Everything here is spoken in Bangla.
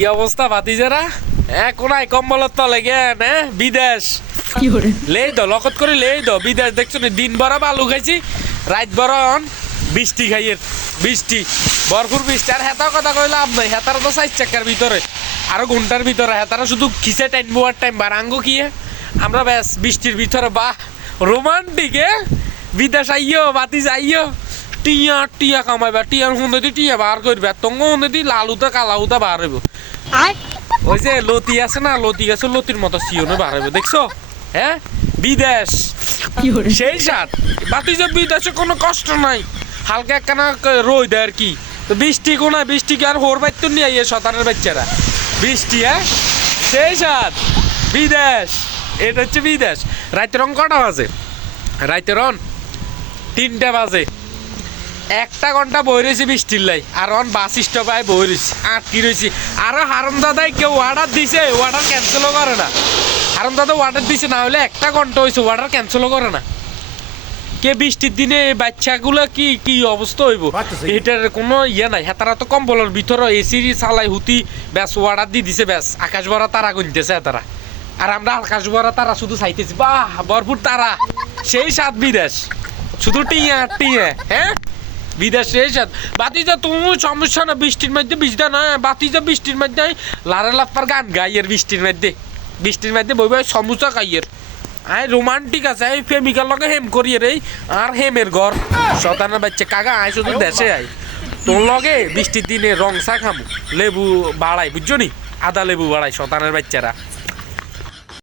কি অবস্থা ভাতিজারা? কোনায় কম্বলের তলে গেন বিদেশ লেই দো লগত করে লেই দো বিদেশ দেখছো না দিন ভরা বালু খাইছি রাত ভরা বৃষ্টি খাইয়ের বৃষ্টি ভরপুর বৃষ্টি আর হেতার কথা কই লাভ নাই হেতারা তো 4 চাকার ভিতরে আরো ঘন্টার ভিতরে হেতারা শুধু খিসে টাইমবো আর টাইম বারাঙ্গো কি আমরা ব্যাস বৃষ্টির ভিতরে বাহ রোমান্টিক বিদেশ আইও বাতি যাইও টিয়া টিয়া কামাইবা টিয়ার হুন্দি টিয়া বার করবে তঙ্গ হুন্দি লালুতা কালাউতা বার হইব ওই যে লতি আছে না লতি গাছে লতির মতো সিওনে বার হইব দেখছো হ্যাঁ বিদেশ সেই সাথ বাতি যে বিদেশে কোনো কষ্ট নাই হালকা একখানা রোদ আর কি তো বৃষ্টি কোনা বৃষ্টি কি আর হোর বাইতো নিয়ে আইয়ে শতানের বাচ্চারা বৃষ্টি সেই সাথ বিদেশ এটা হচ্ছে বিদেশ রাতের কটা বাজে রাতের 3টা বাজে 1টা ঘন্টা বই রয়েছি বৃষ্টির লাই আর বাস স্টপায় বই রয়েছি আটকি রয়েছি আরো হারম দাদাই কেউ অর্ডার দিছে অর্ডার ক্যান্সেলও করে না হারম দাদা অর্ডার দিছে না হলে 1টা ঘন্টা হয়েছে অর্ডার ক্যান্সেলও করে না কে বৃষ্টির দিনে বাচ্চাগুলো কি কি অবস্থা হইব এটার কোনো ইয়ে নাই হেতারা তো কম্বলের ভিতরে এসি চালাই হুতি ব্যাস অর্ডার দিয়ে দিছে ব্যাস আকাশ ভরা তারা গুনতেছে তারা আর আমরা আকাশ ভরা তারা শুধু চাইতেছি বাহ ভরপুর তারা সেই সাত বিদেশ শুধু টিয়া টিয়া হ্যাঁ বিদেশ সেই সাত বাতিজা তুমি সমস্যা না বৃষ্টির মধ্যে ভিজতে না বাতিজা বৃষ্টির মধ্যে লারে লাপ্পার গান গাইয়ের বৃষ্টির মধ্যে বই বই সমুচা খাইয়ের আয় রোমান্টিক আছে এই প্রেমিকার লগে হেম করিয়ে রে আর হেমের ঘর শতানের বাচ্চা কাকা আয় শুধু দেশে আয় তোর লগে বৃষ্টির দিনে রং চা খামু লেবু বাড়াই বুঝছো নি আদা লেবু বাড়াই শতানের বাচ্চারা